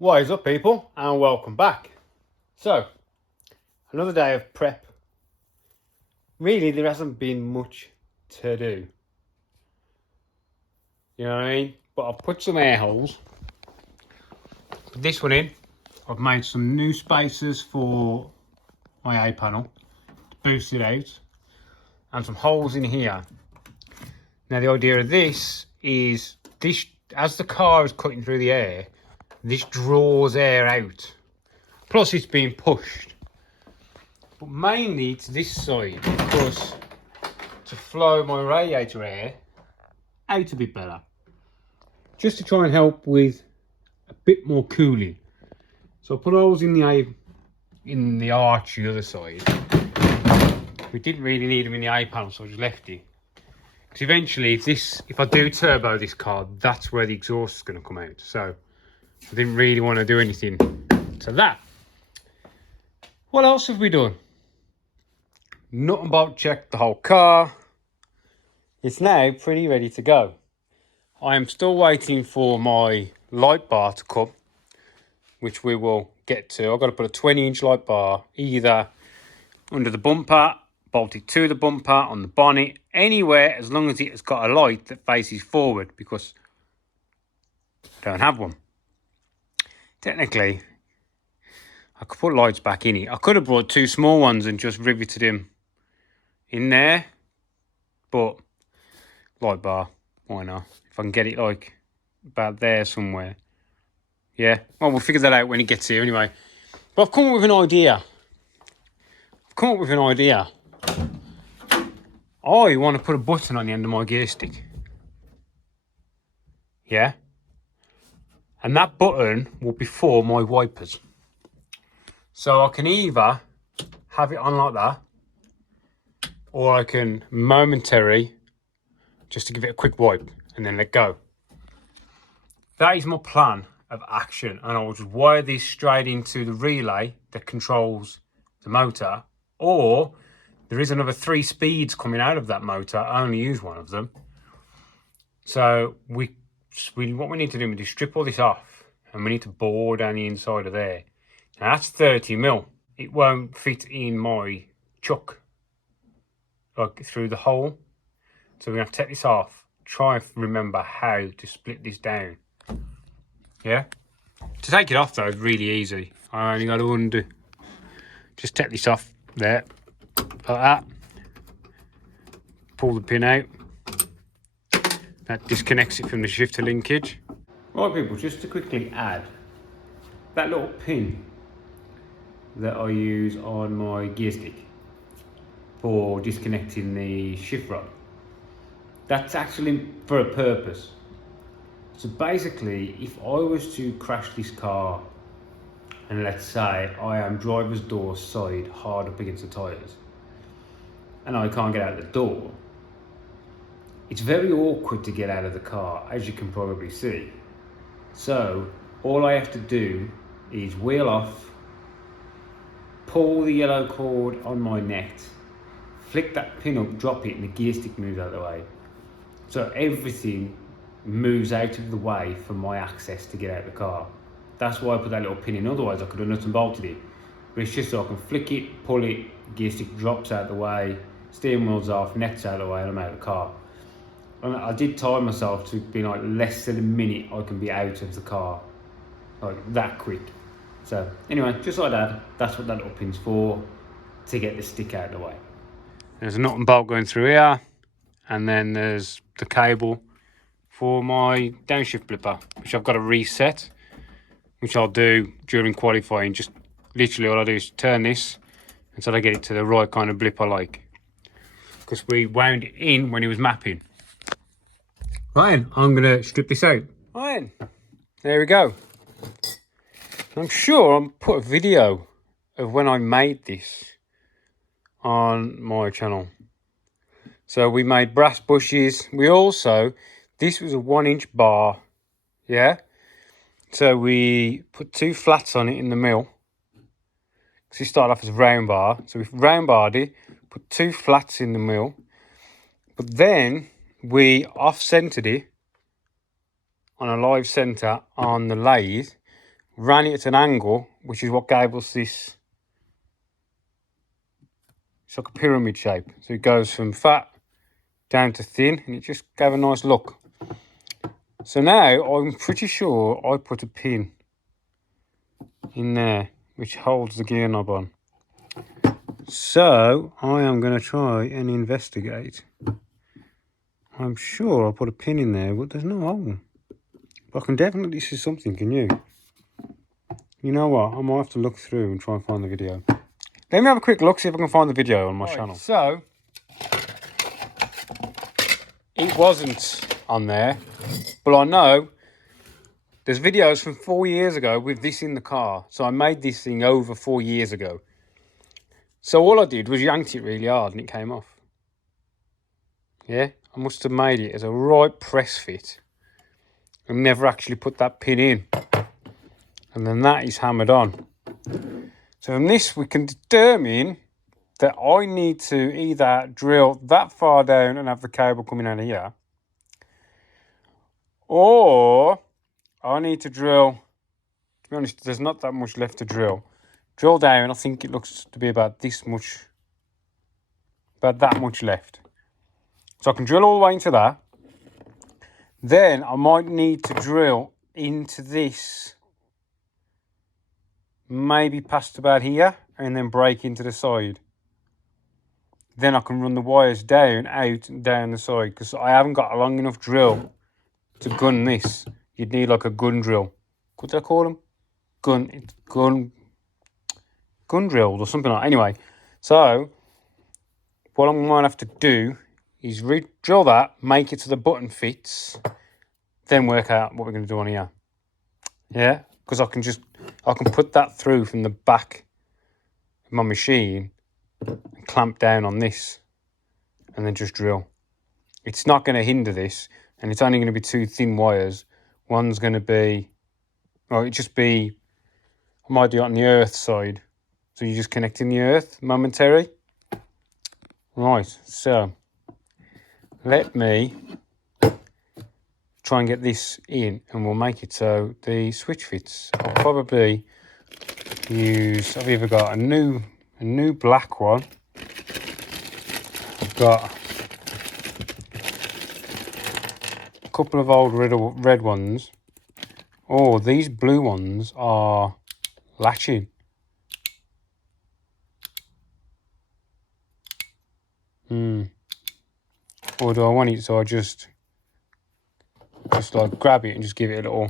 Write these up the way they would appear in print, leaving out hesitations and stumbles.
What is up, people, and welcome back. So, another day of prep. Really, there hasn't been much to do. You know what I mean? But I've put some air holes. Put this one in. I've made some new spacers for my A panel to boost it out, and some holes in here. Now, the idea of this is this, as the car is cutting through the air, this draws air out. Plus, it's being pushed. But mainly to this side, because to flow my radiator air out a bit better. Just to try and help with a bit more cooling. So I put holes in the arch the other side. We didn't really need them in the A panel, so I just left it. Because eventually, if I do turbo this car, that's where the exhaust is going to come out. So I didn't really want to do anything to that. What else have we done? Nothing but check the whole car. It's now pretty ready to go. I am still waiting for my light bar to come, which we will get to. I've got to put a 20-inch light bar either under the bumper, bolted to the bumper, on the bonnet, anywhere as long as it has got a light that faces forward, because I don't have one. Technically, I could put lights back in it. I could have brought two small ones and just riveted them in there, but light bar, why not? If I can get it like about there somewhere. Yeah, well, we'll figure that out when it gets here anyway. But I've come up with an idea. I want to put a button on the end of my gear stick. Yeah? And that button will be for my wipers. So I can either have it on like that, or I can momentary, just to give it a quick wipe and then let go. That is my plan of action, and I will just wire this straight into the relay that controls the motor, or there is another 3 speeds coming out of that motor. I only use one of them. So what we need to do is strip all this off, and we need to bore down the inside of there. Now that's 30mm. It won't fit in my chuck, like through the hole. So we have to take this off, try and remember how to split this down. Yeah? To take it off though is really easy. I only got to undo. Just take this off there, like that. Pull the pin out. That disconnects it from the shifter linkage. Right people, just to quickly add, that little pin that I use on my gear stick for disconnecting the shift rod, that's actually for a purpose. So basically, if I was to crash this car, and let's say I am driver's door side hard up against the tyres, and I can't get out the door, it's very awkward to get out of the car, as you can probably see. So all I have to do is wheel off, pull the yellow cord on my net, flick that pin up, drop it, and the gear stick moves out of the way. So everything moves out of the way for my access to get out of the car. That's why I put that little pin in, otherwise I could have nut and bolted it. But it's just so I can flick it, pull it, gear stick drops out of the way, steering wheel's off, net's out of the way, and I'm out of the car. And I did time myself to be like less than a minute I can be out of the car, like that quick. So anyway, just like that, that's what that little pin's for, to get the stick out of the way. There's a nut and bolt going through here, and then there's the cable for my downshift blipper, which I've got to reset, which I'll do during qualifying. Just literally all I do is turn this until I get it to the right kind of blip I like, because we wound it in when he was mapping. Right, I'm going to strip this out. Right, there we go. I'm sure I'll put a video of when I made this on my channel. So we made brass bushes. This was a 1-inch bar, yeah? So we put 2 flats on it in the mill. Because it started off as a round bar. So we round barred it, put 2 flats in the mill. But then we off-centered it on a live center on the lathe ran it at an angle, which is what gave us this. It's like a pyramid shape. So it goes from fat down to thin, and it just gave a nice look. So now I'm pretty sure I put a pin in there which holds the gear knob on. So I am going to try and investigate. I'm sure I put a pin in there, but there's no hole. But I can definitely see something, can you? You know what? I might have to look through and try and find the video. Let me have a quick look, see if I can find the video on my channel. So, it wasn't on there, but I know there's videos from 4 years ago with this in the car. So I made this thing over 4 years ago. So all I did was yanked it really hard and it came off. Yeah, I must have made it as a right press fit and never actually put that pin in. And then that is hammered on. So from this we can determine that I need to either drill that far down and have the cable coming out of here, or I need to drill, to be honest, there's not that much left to drill. Drill down, I think it looks to be about this much, about that much left. So I can drill all the way into that. Then I might need to drill into this, maybe past about here, and then break into the side. Then I can run the wires down, out and down the side, because I haven't got a long enough drill to gun this. You'd need like a gun drill. What do I call them? Gun drills or something like that. Anyway, so what I'm going to have to do is drill that, make it so the button fits, then work out what we're going to do on here. Yeah, because I can put that through from the back of my machine and clamp down on this and then just drill. It's not going to hinder this, and it's only going to be 2 thin wires. One's going to be, well, it just be, I might do it on the earth side. So you're just connecting the earth momentarily. Right, so let me try and get this in and we'll make it so the switch fits. I'll probably use, I've either got a new black one. I've got a couple of old red ones. Oh, these blue ones are latching. Or do I want it so I just like grab it and just give it a little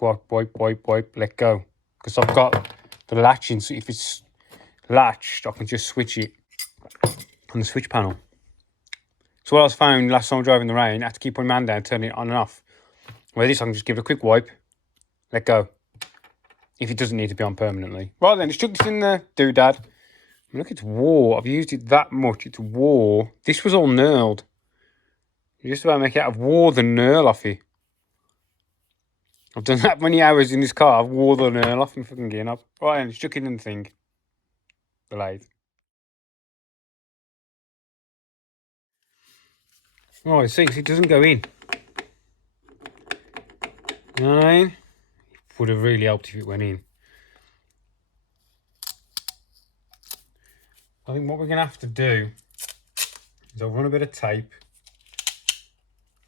wipe, let go. Because I've got the latching, so if it's latched, I can just switch it on the switch panel. So what I found last time I drove in the rain, I had to keep my hand down, turning it on and off. Where this I can just give it a quick wipe, let go. If it doesn't need to be on permanently. Right then, just chuck this in the doodad. Look, it's wore. I've used it that much. It's wore. This was all knurled. You just about make it. I've wore the knurl off it. I've done that many hours in this car. I've wore the knurl off and fucking gear knob. Right, and stuck it in the thing. The lathe. Right, see, it doesn't go in. You know what I mean? It would have really helped if it went in. I think what we're going to have to do is I'll run a bit of tape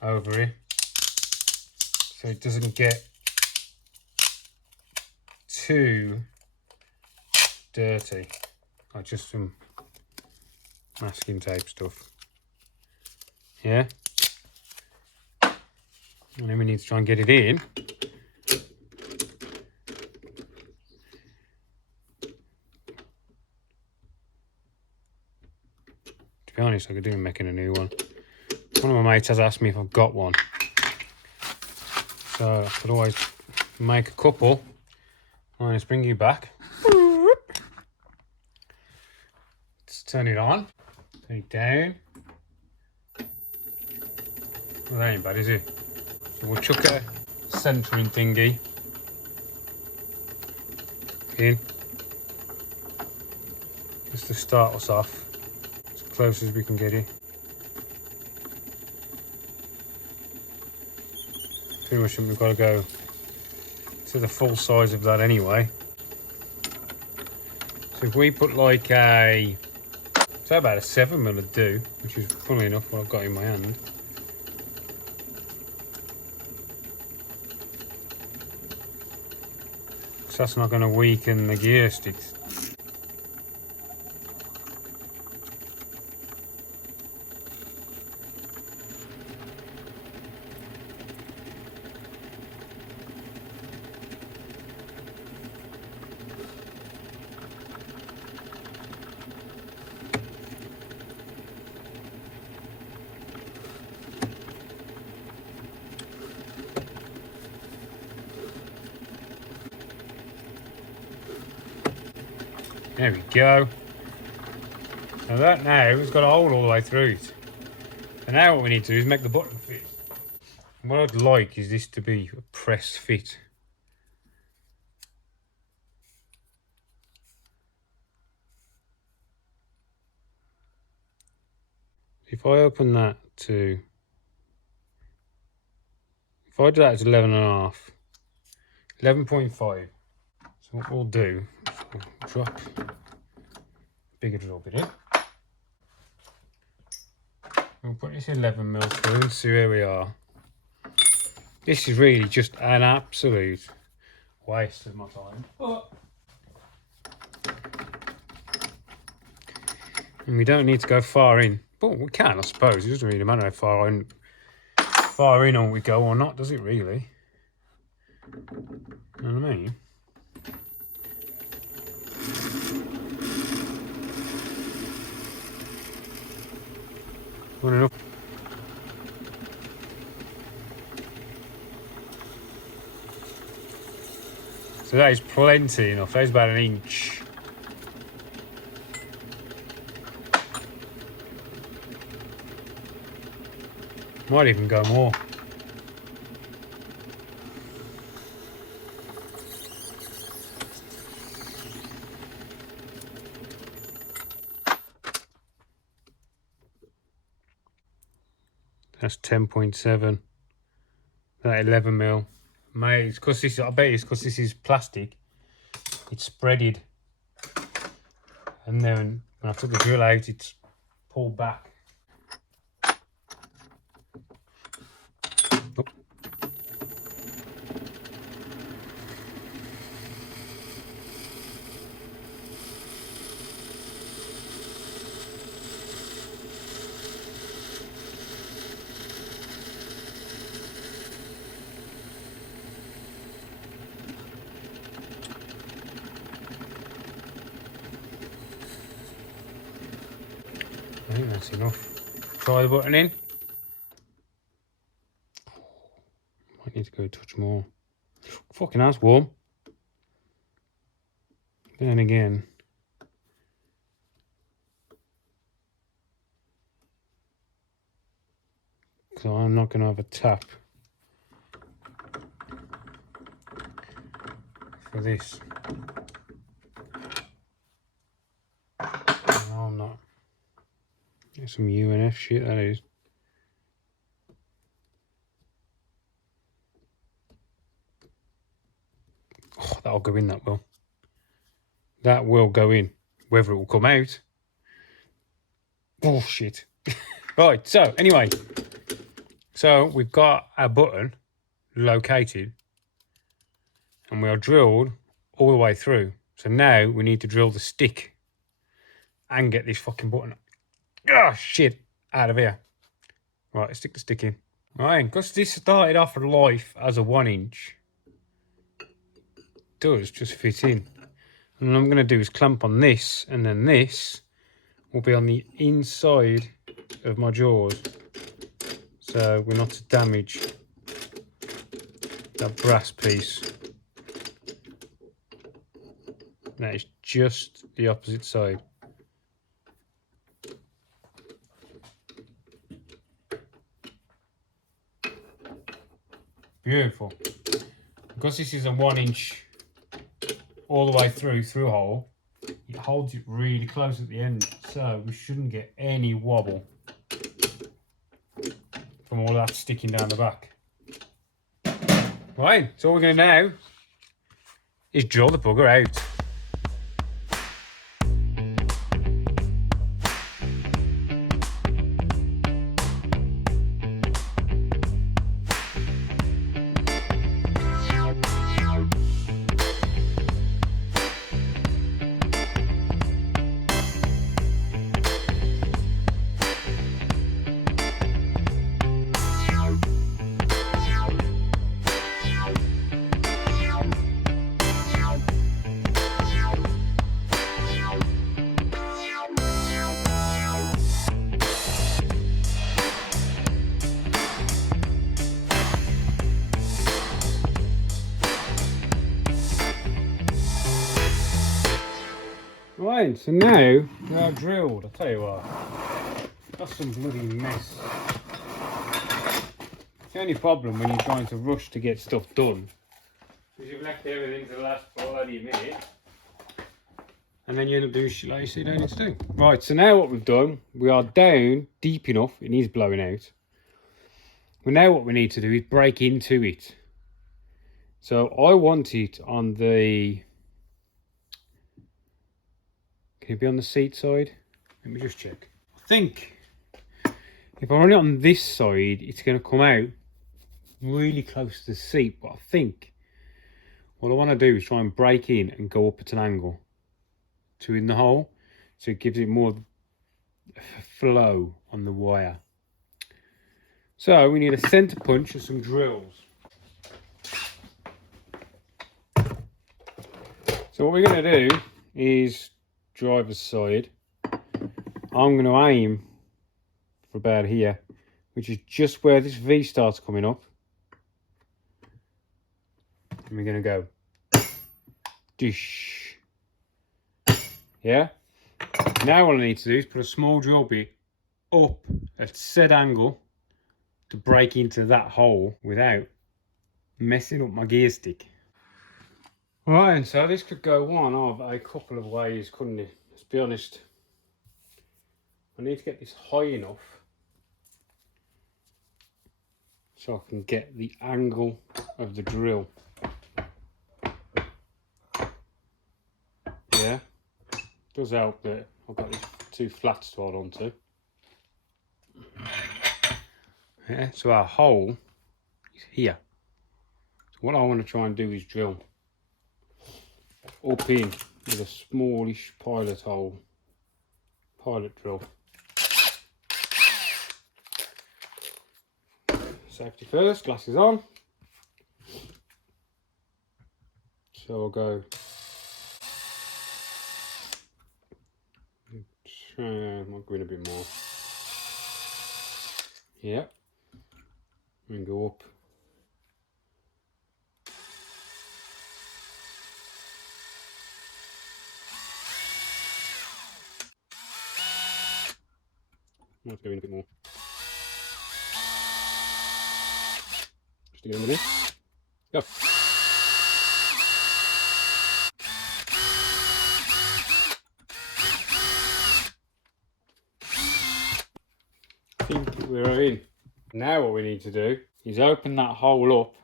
over it so it doesn't get too dirty. Like just some masking tape stuff. Yeah? And then we need to try and get it in. To be honest, I could do making a new one. One of my mates has asked me if I've got one. So I could always make a couple. Let's bring you back. Let's turn it on. Turn it down. Well, that ain't bad, is it? So we'll chuck a centering thingy in. Just to start us off. Close as we can get it. Pretty much we've got to go to the full size of that anyway. So if we put like a, so about a 7mm would do, which is funnily enough what I've got in my hand. So that's not going to weaken the gear sticks. There we go. Now that now has got a hole all the way through it. And now what we need to do is make the button fit. What I'd like is this to be a press fit. If I open that to, if I do that to 11.5, 11.5. So what we'll do is we'll drop a bigger drill bit in. We'll put this 11mm through and see where we are. This is really just an absolute waste of my time. But, and we don't need to go far in. But we can, I suppose. It doesn't really matter how far in we go or not, does it really? You know what I mean? Good enough. So that is plenty enough. That is about an inch. Might even go more. That's 10.7. That 11mm. Mate, it's because this. I bet it's because this is plastic. It's spreaded, and then when I took the drill out, it's pulled back. Oh. I think that's enough. Try the button in. Might need to go a touch more. Fucking that's warm. Then again, so I'm not going to have a tap for this. No, I'm not. It's some UNF shit, that is. Oh, that'll go in, that will. That will go in. Whether it will come out. Oh, shit. Right, so, anyway. So, we've got our button located. And we are drilled all the way through. So now we need to drill the stick. And get this fucking button. Oh, shit. Out of here. Right, let's stick the stick in. Right, because this started off for life as a 1 inch. It does just fit in. And what I'm going to do is clamp on this, and then this will be on the inside of my jaws. So we're not to damage that brass piece. That is just the opposite side. Beautiful. Because this is a 1 inch all the way through hole, it holds it really close at the end, so we shouldn't get any wobble from all that sticking down the back. Right, so what we're going to now is drill the bugger out. Right, so now we are drilled. I'll tell you what, that's some bloody mess. The only problem when you're trying to rush to get stuff done is you've left everything to the last bloody minute, and then you end up doing shit like you say you don't need to do. Right, so now what we've done, we are down deep enough, it needs blowing out. But now what we need to do is break into it. So I want it on the... Can it be on the seat side? Let me just check. I think if I run it on this side, it's going to come out really close to the seat. But I think what I want to do is try and break in and go up at an angle to in the hole. So it gives it more flow on the wire. So we need a centre punch and some drills. So what we're going to do is... driver's side, I'm going to aim for about here, which is just where this V starts coming up, and we're going to go dish. Yeah, now what I need to do is put a small drill bit up at said angle to break into that hole without messing up my gear stick. Right, and so this could go one of a couple of ways, couldn't it? Let's be honest. I need to get this high enough so I can get the angle of the drill. Yeah, does help that I've got these two flats to hold on to. Yeah, so our hole is here. So what I want to try and do is drill up in with a smallish pilot hole, pilot drill. Safety first, glasses on. So I'll go might go in a bit more. Yeah, and go up. Might go in a bit more. Just to get in with this. Go. I think we're in. Now what we need to do is open that hole up.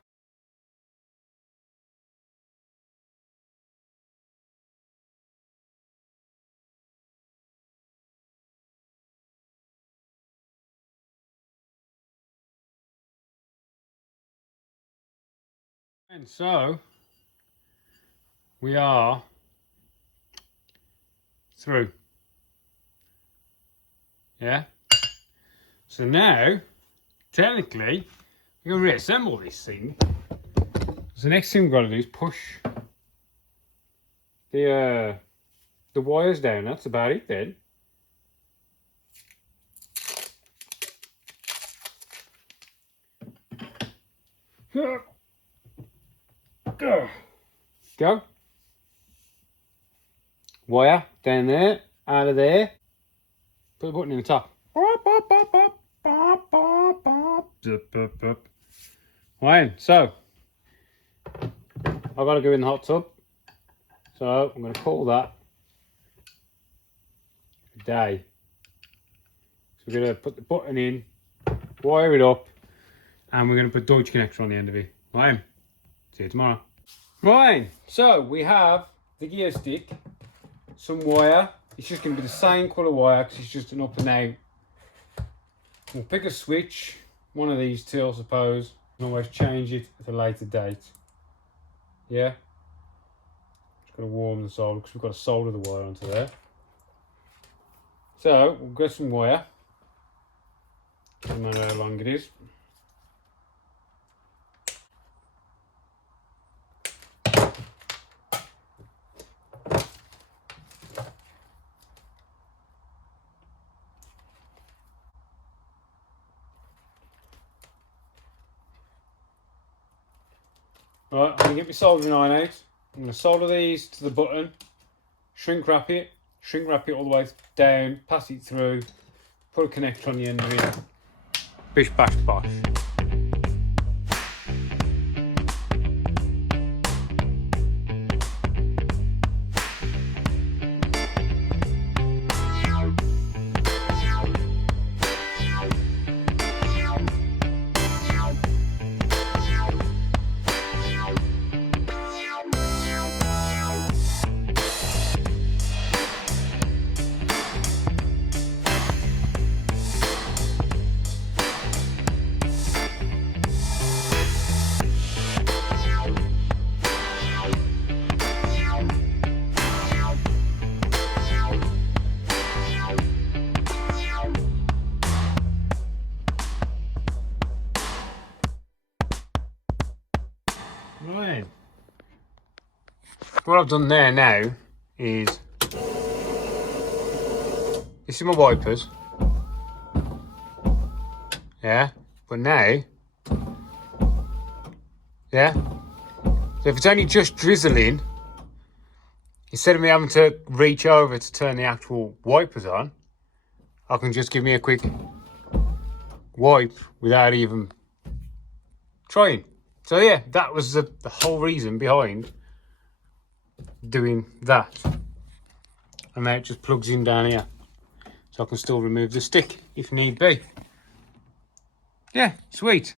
And so we are through. Yeah. So now, technically, we're going to reassemble this thing. So the next thing we've got to do is push the wires down. That's about it then. Go. Wire down there, out of there. Put the button in the top. Right, so I've got to go in the hot tub. So I'm going to call that a day. So we're going to put the button in, wire it up, and we're going to put Deutsch connector on the end of it. Right, see you tomorrow. Right, so we have the gear stick, some wire. It's just going to be the same colour wire because it's just an up and out. We'll pick a switch, one of these two I suppose, and always change it at a later date. Yeah, just going to warm the solder because we've got to solder the wire onto there. So we'll get some wire, doesn't matter how long it is. Right, I'm going to get my soldering iron out. I'm going to solder these to the button, shrink wrap it all the way down, pass it through, put a connector on the end of it. Bish bash bosh. Right. What I've done there now is, this is my wipers. Yeah, but now, yeah, so if it's only just drizzling, instead of me having to reach over to turn the actual wipers on, I can just give me a quick wipe without even trying. So yeah, that was the whole reason behind doing that. And now it just plugs in down here. So I can still remove the stick if need be. Yeah, sweet.